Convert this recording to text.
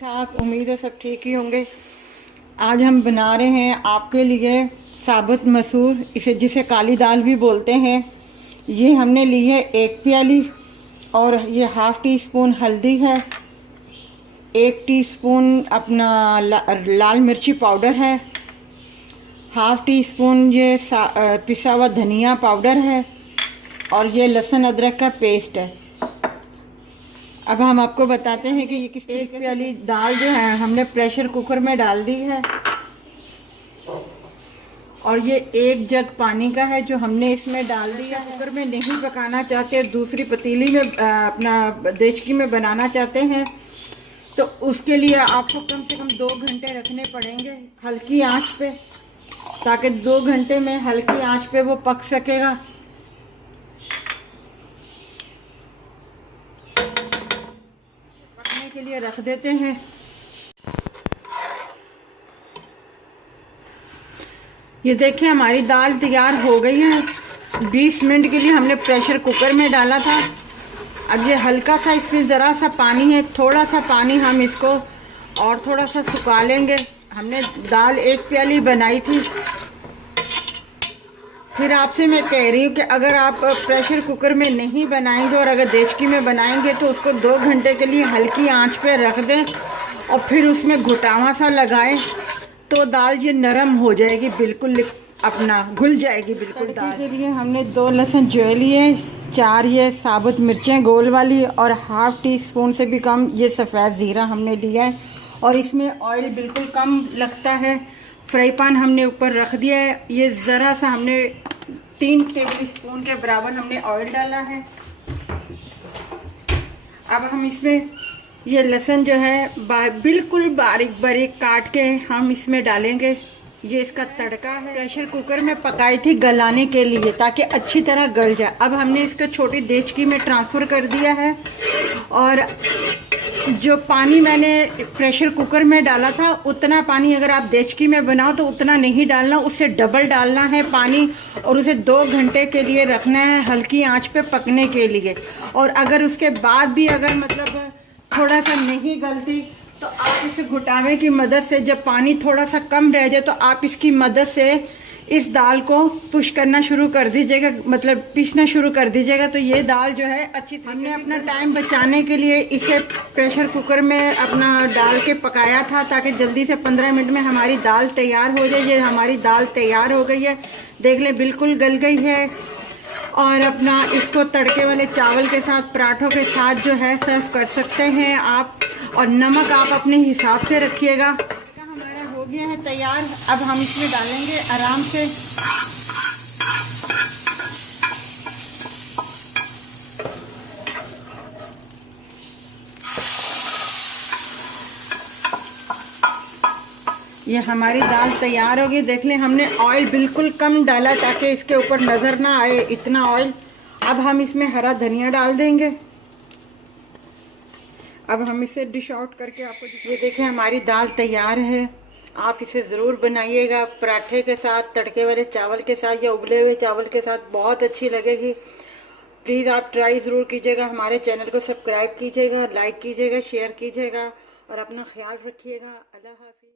ठाक, उम्मीद है सब ठीक ही होंगे। आज हम बना रहे हैं आपके लिए साबुत मसूर, जिसे काली दाल भी बोलते हैं। ये हमने ली है 1 प्याली और ये हाफ़ टी स्पून हल्दी है, 1 टीस्पून अपना लाल मिर्ची पाउडर है, हाफ़ टी स्पून ये पिसा हुआ धनिया पाउडर है और ये लहसुन अदरक का पेस्ट है। अब हम आपको बताते हैं कि ये किस 1 प्याली दाल जो है हमने प्रेशर कुकर में डाल दी है और ये 1 जग पानी का है जो हमने इसमें डाल दिया है। कुकर में नहीं पकाना चाहते, दूसरी पतीली में अपना देचकी में बनाना चाहते हैं तो उसके लिए आपको कम से कम 2 घंटे रखने पड़ेंगे हल्की आंच पे, ताकि 2 घंटे में हल्की आंच पे वो पक सकेगा। के लिए रख देते हैं। ये देखिए हमारी दाल तैयार हो गई है। 20 मिनट के लिए हमने प्रेशर कुकर में डाला था। अब ये हल्का सा इसमें ज़रा सा पानी है, थोड़ा सा पानी हम इसको और थोड़ा सा सुखा लेंगे। हमने दाल 1 प्याली बनाई थी। फिर आपसे मैं कह रही हूँ कि अगर आप प्रेशर कुकर में नहीं बनाएंगे और अगर देचकी में बनाएंगे तो उसको 2 घंटे के लिए हल्की आंच पे रख दें और फिर उसमें घुटावा सा लगाएं तो दाल ये नरम हो जाएगी, बिल्कुल अपना घुल जाएगी बिल्कुल। दाल के लिए हमने 2 लहसुन जो लिए, 4 ये साबुत मिर्चें गोल वाली और हाफ़ टी स्पून से भी कम ये सफ़ेद ज़ीरा हमने लिया है और इसमें ऑयल बिल्कुल कम लगता है। फ्राई पैन हमने ऊपर रख दिया है। ये ज़रा सा हमने 3 टेबल स्पून के बराबर हमने ऑयल डाला है। अब हम इसमें ये लहसुन जो है बिल्कुल बारीक बारीक काट के हम इसमें डालेंगे। ये इसका तड़का है। प्रेशर कुकर में पकाई थी गलाने के लिए ताकि अच्छी तरह गल जाए। अब हमने इसको छोटी देचकी में ट्रांसफ़र कर दिया है और जो पानी मैंने प्रेशर कुकर में डाला था उतना पानी अगर आप देचकी में बनाओ तो उतना नहीं डालना, उससे डबल डालना है पानी और उसे 2 घंटे के लिए रखना है हल्की आंच पे पकने के लिए। और अगर उसके बाद भी अगर मतलब थोड़ा सा नहीं गलती तो आप इसे घुटावे की मदद से, जब पानी थोड़ा सा कम रह जाए तो आप इसकी मदद से इस दाल को पुश करना शुरू कर दीजिएगा, मतलब पीसना शुरू कर दीजिएगा। तो ये दाल जो है अच्छी। हमने अपना टाइम बचाने के लिए इसे प्रेशर कुकर में अपना डाल के पकाया था ताकि जल्दी से 15 मिनट में हमारी दाल तैयार हो जाए। ये हमारी दाल तैयार हो गई है, देख ले बिल्कुल गल गई है। और अपना इसको तड़के वाले चावल के साथ, पराठों के साथ जो है सर्व कर सकते हैं आप। और नमक आप अपने हिसाब से रखिएगा। हमारा हो गया है तैयार। अब हम इसमें डालेंगे आराम से। ये हमारी दाल तैयार होगी। देख लें हमने ऑयल बिल्कुल कम डाला ताकि इसके ऊपर नज़र ना आए इतना ऑयल। अब हम इसमें हरा धनिया डाल देंगे। अब हम इसे डिश आउट करके आपको ये देखें हमारी दाल तैयार है। आप इसे ज़रूर बनाइएगा पराठे के साथ, तड़के वाले चावल के साथ या उबले हुए चावल के साथ, बहुत अच्छी लगेगी। प्लीज़ आप ट्राई ज़रूर कीजिएगा। हमारे चैनल को सब्सक्राइब कीजिएगा, लाइक कीजिएगा, शेयर कीजिएगा और अपना ख्याल रखिएगा। अल्लाह हाफ़िज़।